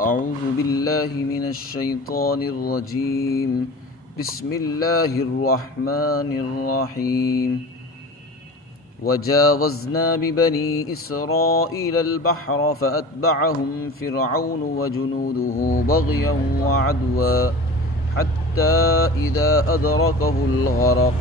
أعوذ بالله من الشيطان الرجيم. بسم الله الرحمن الرحيم. وجاوزنا ببني إسرائيل البحر فأتبعهم فرعون وجنوده بغيا وعدوا حتى إذا أدركه الغرق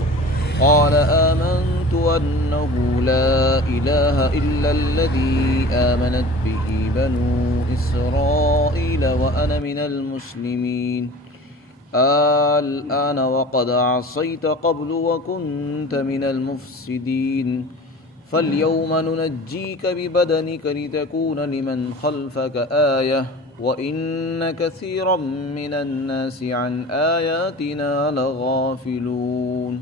قال آمنت أنه لا إله إلا الذي آمنت به بنو إسرائيل وأنا من المسلمين. الآن وقد عصيت قبل وكنت من المفسدين. فاليوم ننجيك ببدنك لتكون لمن خلفك آية وإن كثيرا من الناس عن آياتنا لغافلون.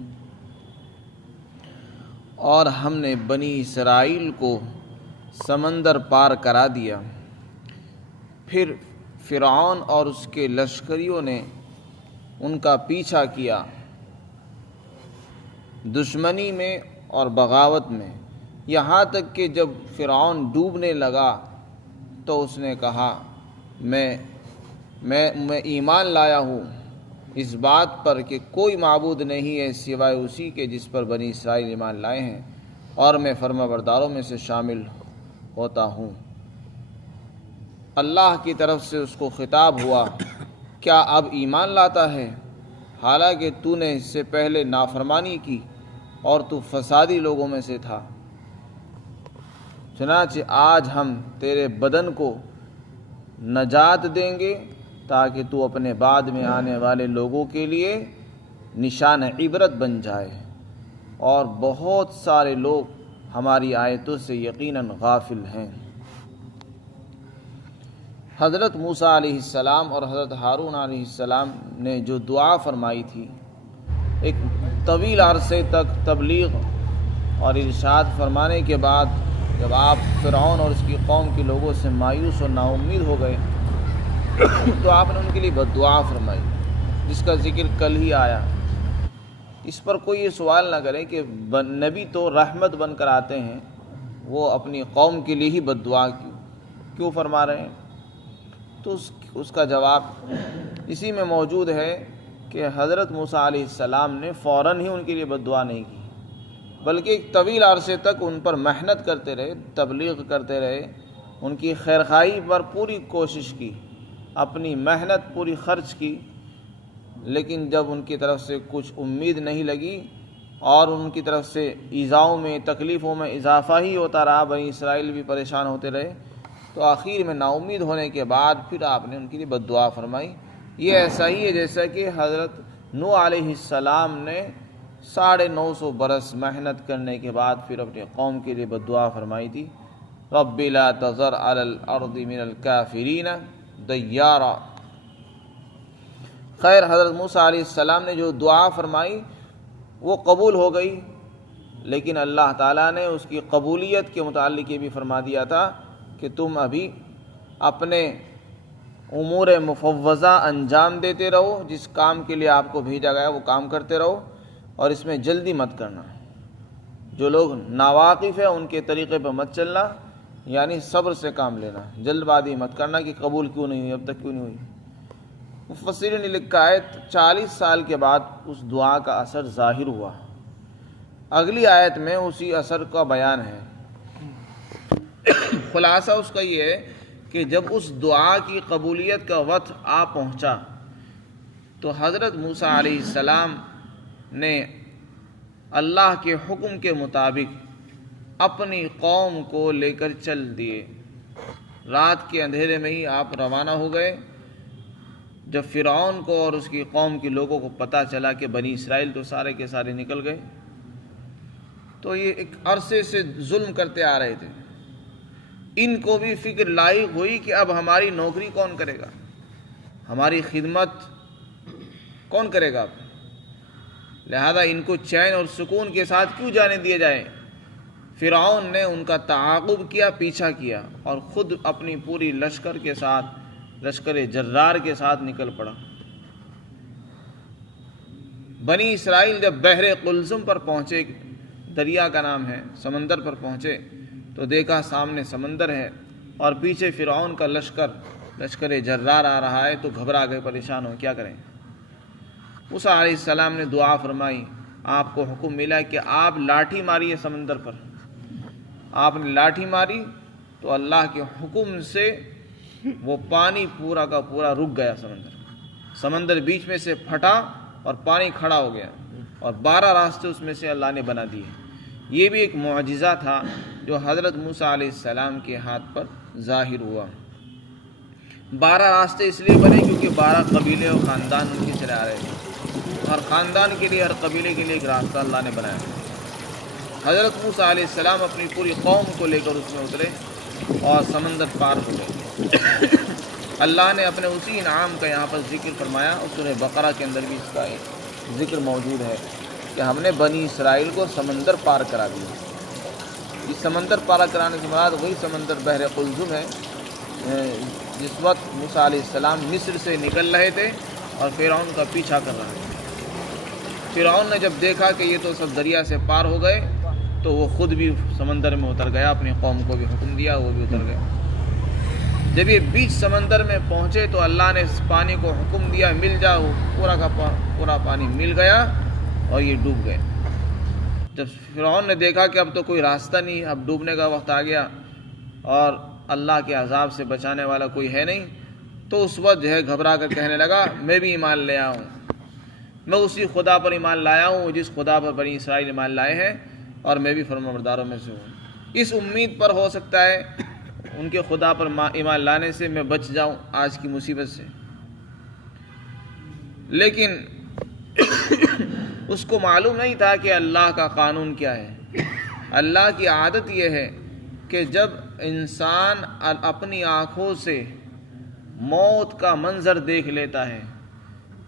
اور ہم نے بنی اسرائیل کو سمندر پار کرا دیا. پھر فرعون اور اس کے لشکریوں نے ان کا پیچھا کیا دشمنی میں اور بغاوت میں، یہاں تک کہ جب فرعون ڈوبنے لگا تو اس نے کہا میں ایمان لایا ہوں اس بات پر کہ کوئی معبود نہیں ہے سوائے اسی کے جس پر بنی اسرائیل ایمان لائے ہیں، اور میں فرما برداروں میں سے شامل ہوتا ہوں. اللہ کی طرف سے اس کو خطاب ہوا، کیا اب ایمان لاتا ہے حالانکہ تو نے اس سے پہلے نافرمانی کی اور تو فسادی لوگوں میں سے تھا. چنانچہ آج ہم تیرے بدن کو نجات دیں گے تاکہ تو اپنے بعد میں آنے والے لوگوں کے لیے نشان عبرت بن جائے، اور بہت سارے لوگ ہماری آیتوں سے یقیناً غافل ہیں. حضرت موسیٰ علیہ السلام اور حضرت ہارون علیہ السلام نے جو دعا فرمائی تھی، ایک طویل عرصے تک تبلیغ اور ارشاد فرمانے کے بعد جب آپ فرعون اور اس کی قوم کے لوگوں سے مایوس اور نا امید ہو گئے تو آپ نے ان کے لیے بد دعا فرمائی، جس کا ذکر کل ہی آیا. اس پر کوئی یہ سوال نہ کرے کہ نبی تو رحمت بن کر آتے ہیں، وہ اپنی قوم کے لیے ہی بد دعا کیوں فرما رہے ہیں؟ تو اس کا جواب اسی میں موجود ہے کہ حضرت موسیٰ علیہ السلام نے فوراً ہی ان کے لیے بد دعا نہیں کی، بلکہ ایک طویل عرصے تک ان پر محنت کرتے رہے، تبلیغ کرتے رہے، ان کی خیرخواہی پر پوری کوشش کی، اپنی محنت پوری خرچ کی. لیکن جب ان کی طرف سے کچھ امید نہیں لگی اور ان کی طرف سے ایذاؤں میں تکلیفوں میں اضافہ ہی ہوتا رہا، بنی اسرائیل بھی پریشان ہوتے رہے، تو آخر میں نا امید ہونے کے بعد پھر آپ نے ان کے لیے بد دعا فرمائی. یہ ایسا ہی ہے جیسا کہ حضرت نوح علیہ السلام نے 950 برس محنت کرنے کے بعد پھر اپنے قوم کے لیے بد دعا فرمائی تھی، رب لا تذر علی الارض من الکافرین دیارا. خیر، حضرت موسیٰ علیہ السلام نے جو دعا فرمائی وہ قبول ہو گئی، لیکن اللہ تعالیٰ نے اس کی قبولیت کے متعلق یہ بھی فرما دیا تھا کہ تم ابھی اپنے امور مفوضہ انجام دیتے رہو، جس کام کے لیے آپ کو بھیجا گیا وہ کام کرتے رہو، اور اس میں جلدی مت کرنا. جو لوگ ناواقف ہیں ان کے طریقے پر مت چلنا، یعنی صبر سے کام لینا، جلد بازی مت کرنا کہ قبول کیوں نہیں ہوئی، اب تک کیوں نہیں ہوئی. مفسرین نے لکھا ہے 40 سال کے بعد اس دعا کا اثر ظاہر ہوا. اگلی آیت میں اسی اثر کا بیان ہے. خلاصہ اس کا یہ ہے کہ جب اس دعا کی قبولیت کا وقت آ پہنچا تو حضرت موسیٰ علیہ السلام نے اللہ کے حکم کے مطابق اپنی قوم کو لے کر چل دیے. رات کے اندھیرے میں ہی آپ روانہ ہو گئے. جب فرعون کو اور اس کی قوم کے لوگوں کو پتہ چلا کہ بنی اسرائیل تو سارے کے سارے نکل گئے، تو یہ ایک عرصے سے ظلم کرتے آ رہے تھے. ان کو بھی فکر لاحق ہوئی کہ اب ہماری نوکری کون کرے گا، ہماری خدمت کون کرے گا، لہذا ان کو چین اور سکون کے ساتھ کیوں جانے دیے جائیں. فرعون نے ان کا تعاقب کیا، پیچھا کیا، اور خود اپنی پوری لشکر کے ساتھ، لشکر جرار کے ساتھ نکل پڑا. بنی اسرائیل جب بحر قلزم پر پہنچے، دریا کا نام ہے، سمندر پر پہنچے تو دیکھا سامنے سمندر ہے اور پیچھے فرعون کا لشکر لشکر جرار آ رہا ہے تو گھبرا گئے، پریشان ہو، کیا کریں؟ موسیٰ علیہ السلام نے دعا فرمائی، آپ کو حکم ملا کہ آپ لاٹھی ماریے سمندر پر۔ آپ نے لاٹھی ماری تو اللہ کے حکم سے وہ پانی پورا کا پورا رک گیا، سمندر بیچ میں سے پھٹا اور پانی کھڑا ہو گیا، اور 12 راستے اس میں سے اللہ نے بنا دیے۔ یہ بھی ایک معجزہ تھا جو حضرت موسیٰ علیہ السلام کے ہاتھ پر ظاہر ہوا۔ 12 راستے اس لیے بنے کیونکہ 12 قبیلے اور خاندان ان کی چلے آ رہے تھے، ہر خاندان کے لیے، ہر قبیلے کے لیے ایک راستہ اللہ نے بنایا۔ حضرت موسیٰ علیہ السلام اپنی پوری قوم کو لے کر اس میں اترے اور سمندر پار ہو گئے۔ اللہ نے اپنے اسی انعام کا یہاں پر ذکر فرمایا، اور سورہ بقرہ کے اندر بھی اس کا ذکر موجود ہے کہ ہم نے بنی اسرائیل کو سمندر پار کرا دیا۔ اس سمندر پار کرانے سے مراد وہی سمندر بحر قلزم ہے جس وقت موسیٰ علیہ السلام مصر سے نکل رہے تھے اور فرعون کا پیچھا کر رہا تھا۔ فرعون نے جب دیکھا کہ یہ تو سب دریا سے پار ہو گئے تو وہ خود بھی سمندر میں اتر گیا، اپنی قوم کو بھی حکم دیا، وہ بھی اتر گئے۔ جب یہ بیچ سمندر میں پہنچے تو اللہ نے اس پانی کو حکم دیا مل جاؤ، پورا کا پورا پانی مل گیا اور یہ ڈوب گئے۔ جب فرعون نے دیکھا کہ اب تو کوئی راستہ نہیں، اب ڈوبنے کا وقت آ گیا اور اللہ کے عذاب سے بچانے والا کوئی ہے نہیں، تو اس وقت جو ہے گھبرا کر کہنے لگا میں بھی ایمان لے آیا ہوں، میں اسی خدا پر ایمان لایا ہوں جس خدا پر بنی اسرائیل ایمان لائے ہیں، اور میں بھی فرمانبرداروں میں سے ہوں۔ اس امید پر ہو سکتا ہے ان کے خدا پر ایمان لانے سے میں بچ جاؤں آج کی مصیبت سے، لیکن اس کو معلوم نہیں تھا کہ اللہ کا قانون کیا ہے۔ اللہ کی عادت یہ ہے کہ جب انسان اپنی آنکھوں سے موت کا منظر دیکھ لیتا ہے،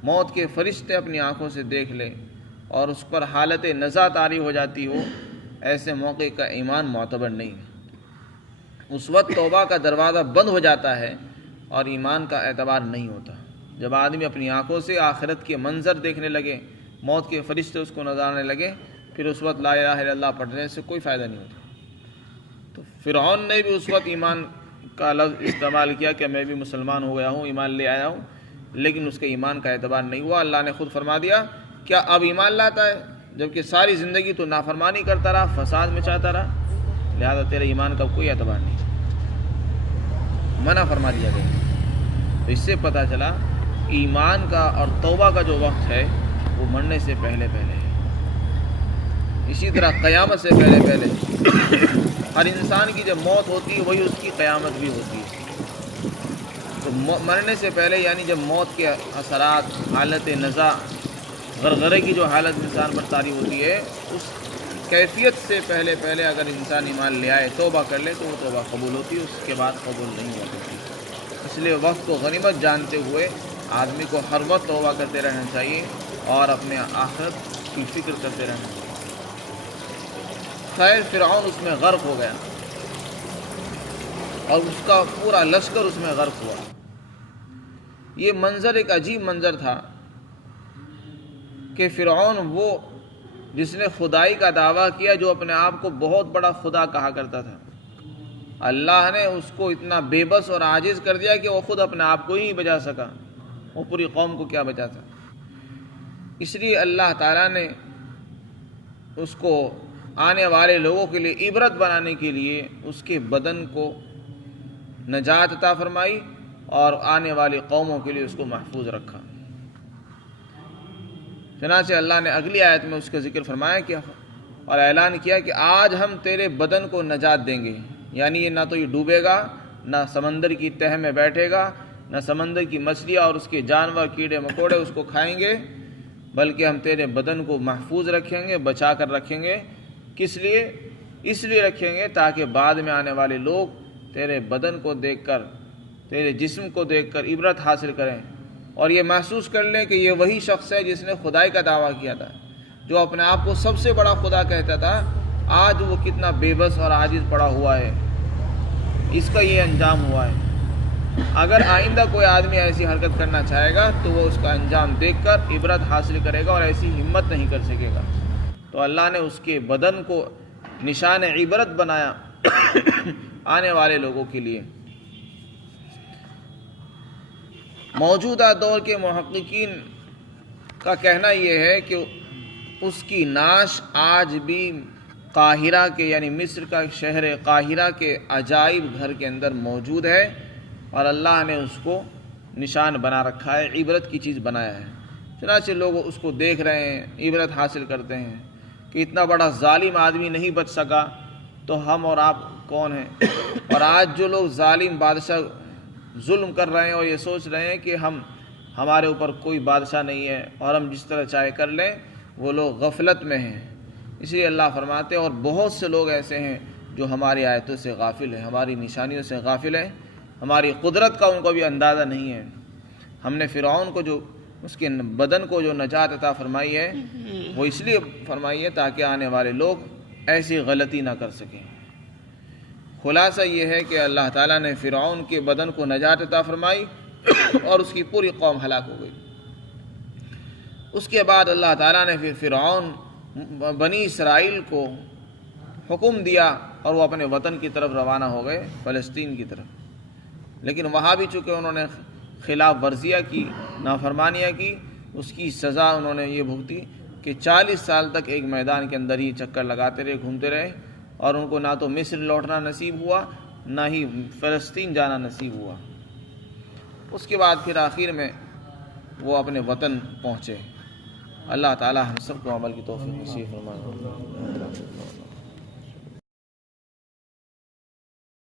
موت کے فرشتے اپنی آنکھوں سے دیکھ لے اور اس پر حالت نزا طاری ہو جاتی ہو، ایسے موقع کا ایمان معتبر نہیں ہے۔ اس وقت توبہ کا دروازہ بند ہو جاتا ہے اور ایمان کا اعتبار نہیں ہوتا۔ جب آدمی اپنی آنکھوں سے آخرت کے منظر دیکھنے لگے، موت کے فرشتے اس کو نظر آنے لگے، پھر اس وقت لا الہ الا اللہ پڑھنے سے کوئی فائدہ نہیں ہوتا۔ تو فرعون نے بھی اس وقت ایمان کا لفظ استعمال کیا کہ میں بھی مسلمان ہو گیا ہوں، ایمان لے آیا ہوں، لیکن اس کے ایمان کا اعتبار نہیں ہوا۔ اللہ نے خود فرما دیا کیا اب ایمان لاتا ہے جبکہ ساری زندگی تو نافرمانی کرتا رہا، فساد مچاتا رہا، لہذا تیرے ایمان کا کوئی اعتبار نہیں، منع فرما دیا گیا۔ تو اس سے پتہ چلا ایمان کا اور توبہ کا جو وقت ہے وہ مرنے سے پہلے پہلے ہے۔ اسی طرح قیامت سے پہلے پہلے ہر انسان کی جب موت ہوتی ہے وہی اس کی قیامت بھی ہوتی ہے۔ تو مرنے سے پہلے یعنی جب موت کے اثرات، حالت نزا، غرغرے کی جو حالت انسان پر طاری ہوتی ہے، اس کیفیت سے پہلے پہلے اگر انسان ایمان لے آئے، توبہ کر لے تو وہ توبہ قبول ہوتی ہے، اس کے بعد قبول نہیں ہوتی۔ اس لیے وقت کو غنیمت جانتے ہوئے آدمی کو ہر وقت توبہ کرتے رہنا چاہیے اور اپنے آخرت کی فکر کرتے رہنا چاہیے۔ خیر فرعون اس میں غرق ہو گیا اور اس کا پورا لشکر اس میں غرق ہوا۔ یہ منظر ایک عجیب منظر تھا کہ فرعون وہ جس نے خدائی کا دعویٰ کیا، جو اپنے آپ کو بہت بڑا خدا کہا کرتا تھا، اللہ نے اس کو اتنا بے بس اور عاجز کر دیا کہ وہ خود اپنے آپ کو ہی نہیں بچا سکا، وہ پوری قوم کو کیا بچاتا۔ اس لیے اللہ تعالیٰ نے اس کو آنے والے لوگوں کے لیے عبرت بنانے کے لیے اس کے بدن کو نجات عطا فرمائی اور آنے والی قوموں کے لیے اس کو محفوظ رکھا۔ چنانچہ اللہ نے اگلی آیت میں اس کا ذکر فرمایا کیا اور اعلان کیا کہ آج ہم تیرے بدن کو نجات دیں گے، یعنی یہ نہ تو یہ ڈوبے گا، نہ سمندر کی تہہ میں بیٹھے گا، نہ سمندر کی مچھلیاں اور اس کے جانور کیڑے مکوڑے اس کو کھائیں گے، بلکہ ہم تیرے بدن کو محفوظ رکھیں گے، بچا کر رکھیں گے۔ کس لیے؟ اس لیے رکھیں گے تاکہ بعد میں آنے والے لوگ تیرے بدن کو دیکھ کر، تیرے جسم کو دیکھ کر عبرت حاصل کریں اور یہ محسوس کر لیں کہ یہ وہی شخص ہے جس نے خدائی کا دعویٰ کیا تھا، جو اپنے آپ کو سب سے بڑا خدا کہتا تھا، آج وہ کتنا بے بس اور عاجز پڑا ہوا ہے، اس کا یہ انجام ہوا ہے۔ اگر آئندہ کوئی آدمی ایسی حرکت کرنا چاہے گا تو وہ اس کا انجام دیکھ کر عبرت حاصل کرے گا اور ایسی ہمت نہیں کر سکے گا۔ تو اللہ نے اس کے بدن کو نشان عبرت بنایا آنے والے لوگوں کے لیے۔ موجودہ دور کے محققین کا کہنا یہ ہے کہ اس کی نعش آج بھی قاہرہ کے یعنی مصر کا شہر قاہرہ کے عجائب گھر کے اندر موجود ہے، اور اللہ نے اس کو نشان بنا رکھا ہے، عبرت کی چیز بنایا ہے۔ چنانچہ لوگ اس کو دیکھ رہے ہیں، عبرت حاصل کرتے ہیں کہ اتنا بڑا ظالم آدمی نہیں بچ سکا تو ہم اور آپ کون ہیں؟ اور آج جو لوگ ظالم بادشاہ ظلم کر رہے ہیں اور یہ سوچ رہے ہیں کہ ہمارے اوپر کوئی بادشاہ نہیں ہے اور ہم جس طرح چاہے کر لیں، وہ لوگ غفلت میں ہیں۔ اس لیے اللہ فرماتے ہیں اور بہت سے لوگ ایسے ہیں جو ہماری آیتوں سے غافل ہیں، ہماری نشانیوں سے غافل ہیں، ہماری قدرت کا ان کو بھی اندازہ نہیں ہے۔ ہم نے فرعون کو جو اس کے بدن کو جو نجات عطا فرمائی ہے، وہ اس لیے فرمائی ہے تاکہ آنے والے لوگ ایسی غلطی نہ کر سکیں۔ خلاصہ یہ ہے کہ اللہ تعالیٰ نے فرعون کے بدن کو نجات عطا فرمائی اور اس کی پوری قوم ہلاک ہو گئی۔ اس کے بعد اللہ تعالیٰ نے پھر فرعون بنی اسرائیل کو حکم دیا اور وہ اپنے وطن کی طرف روانہ ہو گئے، فلسطین کی طرف۔ لیکن وہاں بھی چونکہ انہوں نے خلاف ورزیاں کی، نافرمانیاں کی، اس کی سزا انہوں نے یہ بھگتی کہ 40 سال تک ایک میدان کے اندر ہی چکر لگاتے رہے، گھومتے رہے، اور ان کو نہ تو مصر لوٹنا نصیب ہوا نہ ہی فلسطین جانا نصیب ہوا۔ اس کے بعد پھر آخر میں وہ اپنے وطن پہنچے۔ اللہ تعالی ہم سب کو عمل کی توفیق نصیب فرمائے۔